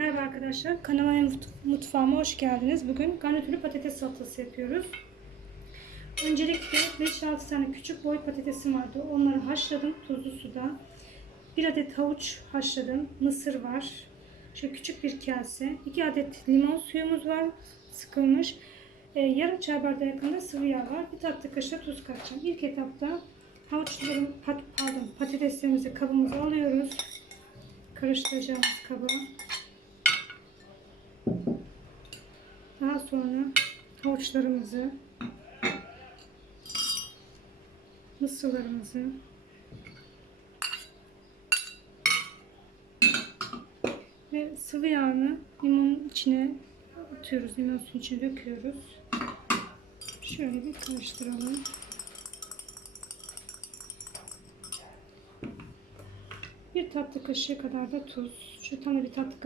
Merhaba arkadaşlar, kanalıma mutfağıma hoş geldiniz. Bugün garnitürlü patates salatası yapıyoruz. Öncelikle 5-6 tane küçük boy patatesim vardı. Onları haşladım tuzlu suda. Bir adet havuç haşladım. Mısır var. Şöyle küçük bir kase. 2 adet limon suyumuz var. Sıkılmış. Ee, yarım çay bardağı yakında sıvı yağ var. Bir tatlı kaşığı tuz katacağım. İlk etapta havuçlarım, pat, pardon, patateslerimizi kabımıza alıyoruz. Karıştıracağımız kaba. Sonra havuçlarımızı, mısırlarımızı, ve sıvı yağını limonun içine atıyoruz. Limon suyun içine döküyoruz. Şöyle bir karıştıralım. Bir tatlı kaşığı kadar da tuz. Şu da bir tatlı kaşığı